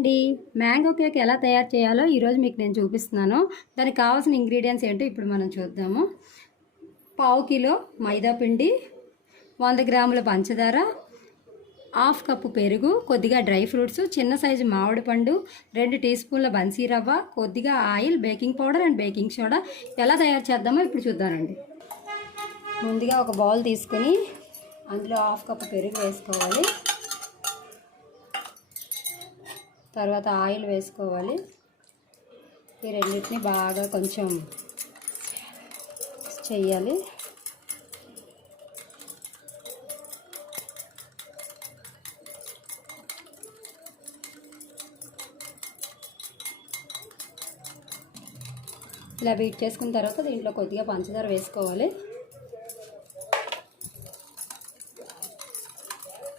అండి, mango cake ఎలా తయారు చేయాలో ఈరోజు మీకు నేను చూపిస్తున్నాను. దానికి కావాల్సిన ఇంగ్రీడియంట్స్ ఏంటో ఇప్పుడు మనం చూద్దాము. 1/2 కిలో మైదా పిండి, 100 గ్రాముల పంచదార, 1/2 కప్పు పెరుగు, కొద్దిగా డ్రై ఫ్రూట్స్, చిన్న సైజు మామిడి పండు, 2 టీ స్పూన్ల బన్సీ రవ్వ, కొద్దిగా oil, baking powder and baking soda. ఎలా తయారు చేద్దామో ఇప్పుడు చూద్దామండి. ముందుగా ఒక బౌల్ తీసుకొని అందులో 1/2 కప్పు పెరుగు వేసుకోవాలి. తర్వాత ఆయిల్ వేసుకోవాలి. ఈ రెండింటిని బాగా కొంచెం చేయాలి. ఇలా బీట్ చేసుకున్న తర్వాత దీంట్లో కొద్దిగా పంచదార వేసుకోవాలి.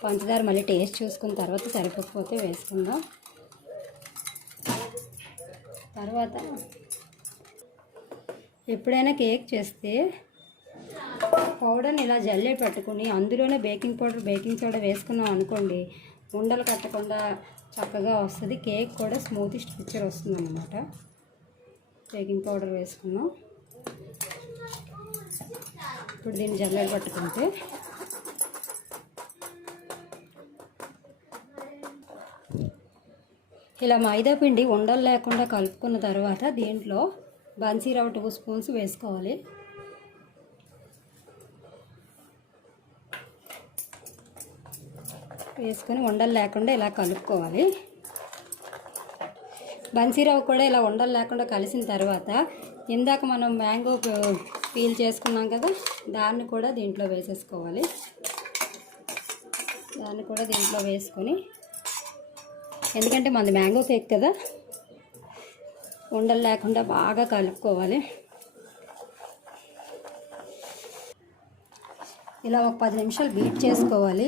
పంచదార మళ్ళీ టేస్ట్ చూసుకున్న తర్వాత సరిపోకపోతే వేసుకుందాం. తర్వాత ఎప్పుడైనా కేక్ చేస్తే పౌడర్ని ఇలా జల్లే పెట్టుకుని అందులోనే బేకింగ్ పౌడర్, బేకింగ్ సోడా వేసుకున్నాం అనుకోండి, ఉండలు కట్టకుండా చక్కగా వస్తుంది. కేక్ కూడా స్మూతిస్ట్ పిక్చర్ వస్తుంది అన్నమాట. బేకింగ్ పౌడర్ వేసుకున్నాం. ఇప్పుడు దీన్ని జల్లెలు పట్టుకుంటే ఇలా మైదా పిండి ఉండలు లేకుండా కలుపుకున్న తర్వాత దీంట్లో బన్సీ రవ్వ 2 స్పూన్స్ వేసుకోవాలి. వేసుకొని ఉండలు లేకుండా ఇలా కలుపుకోవాలి. బన్సీ రవ్వ కూడా ఇలా ఉండలు లేకుండా కలిసిన తర్వాత ఇందాక మనం మ్యాంగో పీల్ చేసుకున్నాం కదా, దాన్ని కూడా దీంట్లో వేసేసుకోవాలి. దాన్ని కూడా దీంట్లో వేసుకొని, ఎందుకంటే మనది మ్యాంగో కేక్ కదా, ఉండలు లేకుండా బాగా కలుపుకోవాలి. ఇలా ఒక 10 నిమిషాలు బీట్ చేసుకోవాలి.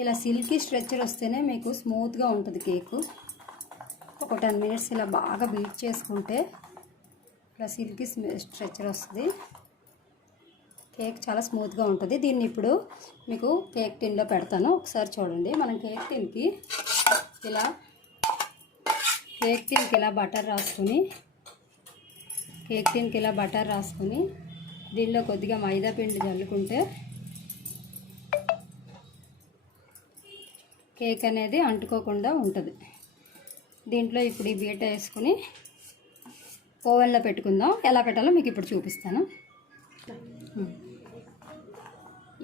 ఇలా సిల్కీ స్ట్రెచ్చర్ వస్తేనే మీకు స్మూత్గా ఉంటుంది కేకు. ఒక 10 మినిట్స్ ఇలా బాగా బీట్ చేసుకుంటే ఇలా సిల్కీ స్ట్రెచ్చర్ వస్తుంది. కేక్ చాలా స్మూత్గా ఉంటుంది. దీన్ని ఇప్పుడు మీకు కేక్ టిన్లో పెడతాను, ఒకసారి చూడండి. మనం కేక్ టిన్కి ఇలా బటర్ రాసుకొని దీనిలో కొద్దిగా మైదా పిండి జల్లుకుంటే కేక్ అనేది అంటుకోకుండా ఉంటుంది. దీంట్లో ఇప్పుడు ఈ బీట వేసుకుని ఓవెన్లో పెట్టుకుందాం. ఎలా పెట్టాలో మీకు ఇప్పుడు చూపిస్తాను.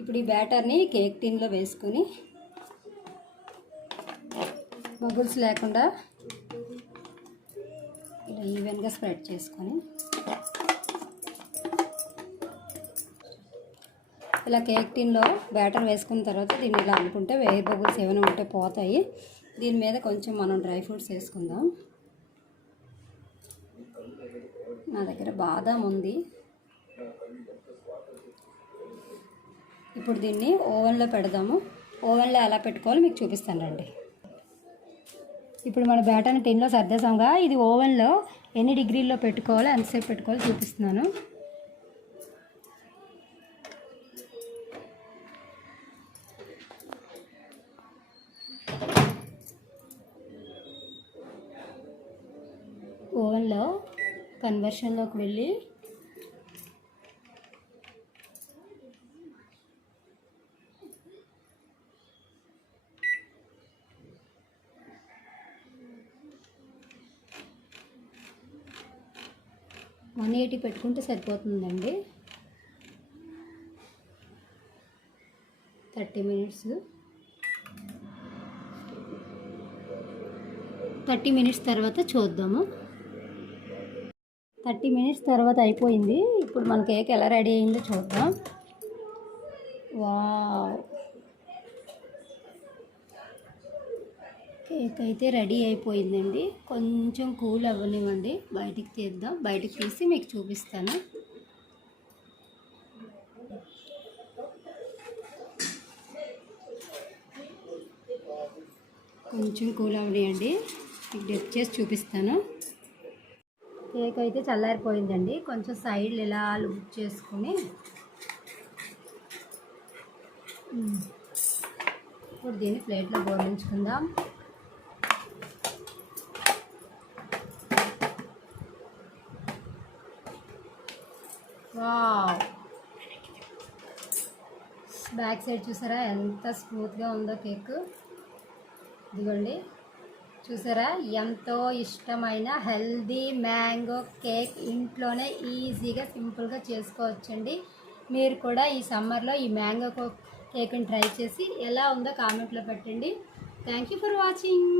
ఇప్పుడు ఈ బ్యాటర్ని కేక్ టిన్లో వేసుకొని బబుల్స్ లేకుండా ఇలా ఈవెన్గా స్ప్రెడ్ చేసుకొని ఇలా కేక్ టిన్లో బ్యాటర్ వేసుకున్న తర్వాత దీన్ని ఇలా అనుకుంటే ఎయిర్ బబుల్స్ ఏమైనా ఉంటే పోతాయి. దీని మీద కొంచెం మనం డ్రై ఫ్రూట్స్ వేసుకుందాం. నా దగ్గర బాదాం ఉంది. ఇప్పుడు దీన్ని ఓవెన్లో పెడదాము. ఓవెన్లో ఎలా పెట్టుకోవాలో మీకు చూపిస్తాను రండి. ఇప్పుడు మన బ్యాటర్ని టిన్లో సర్దేసాంగా, ఇది ఓవెన్లో ఎన్ని డిగ్రీల్లో పెట్టుకోవాలో, ఎంతసేపు పెట్టుకోవాలో చూపిస్తున్నాను. ఓవెన్లో కన్వర్షన్లోకి వెళ్ళి $180 పెట్టుకుంటే సరిపోతుందండి. 30 మినిట్స్ తర్వాత చూద్దాము. 30 మినిట్స్ తర్వాత అయిపోయింది. ఇప్పుడు మన కేక్ ఎలా రెడీ అయిందో చూద్దాం. వావ్, కేక్ అయితే రెడీ అయిపోయిందండి. కొంచెం కూల్ అవ్వనివ్వండి, బయటికి తీద్దాం. బయటికి తీసి మీకు చూపిస్తాను. కొంచెం కూల్ అవ్వనివ్వండి, మీకు డిప్ చేసి చూపిస్తాను. కేక్ అయితే చల్లారిపోయిందండి. కొంచెం సైడ్లు ఇలా లూప్ చేసుకొని ఇప్పుడు దీన్ని ప్లేట్లో బోర్లించుకుందాం. వావ్, బ్యాక్ సైడ్ చూసారా ఎంత స్మూత్గా ఉందో కేక్. ఇదిగోండి చూసారా, ఎంతో ఇష్టమైన హెల్దీ మ్యాంగో కేక్ ఇంట్లోనే ఈజీగా సింపుల్గా చేసుకోవచ్చండి. మీరు కూడా ఈ సమ్మర్లో ఈ మ్యాంగో కేక్ని ట్రై చేసి ఎలా ఉందో కామెంట్లో పెట్టండి. Thank you for watching.